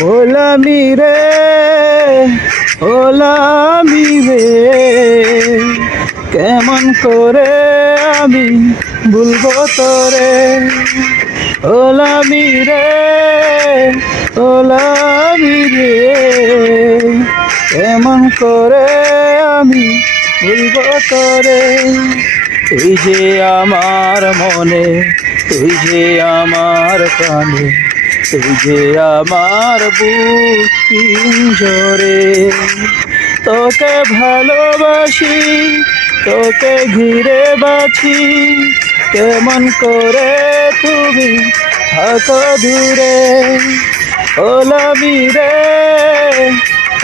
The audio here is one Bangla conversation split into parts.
ওলামি রে, ওলামি রে, কেমন করে আমি ভুলবো তোরে। ওলামি রে, ওলামি রে, কেমন করে আমি ভুলবো তোরে। তুই যে আমার মনে, তুই যে আমার প্রাণে, তুই যে আমার বুক পিঞ্জরে। তোকে ভালোবাসি, তোকে ঘিরে বাঁচি, কেমন করে তুমি থাকো দূরে। ওলামি রে,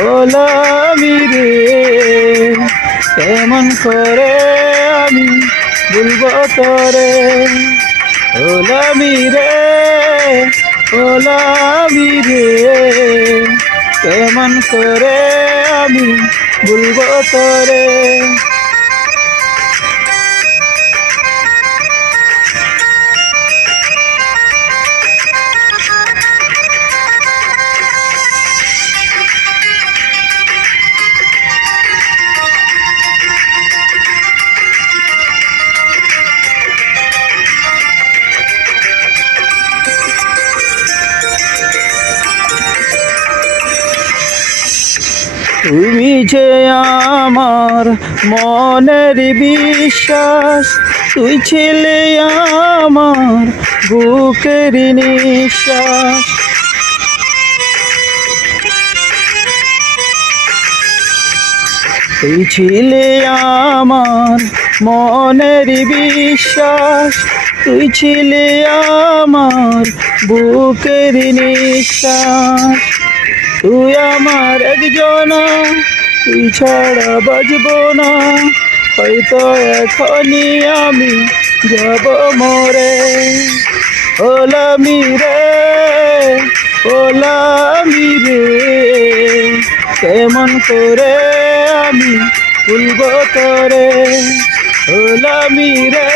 ওলামি রে, কেমন করে আমি ভুলবো তোরে। ওলামি রে, ওলামি রে, কেমন করে আমি ভুলবো তোরে। তুমি যে আমার মনের বিশ্বাস, তুই ছিলে আমার বুকের নিঃশ্বাস। তুই ছিলে আমার মনের বিশ্বাস, তুই ছিলে আমার বুকের নিঃশ্বাস। তুই আমার একজনা, তুই ছাড়া বাজবো না, হয়তো এখনই আমি যাব মরে। ওলামি রে, ওলামি রে, কেমন করে আমি ভুলবো তোরে। ওলামি রে।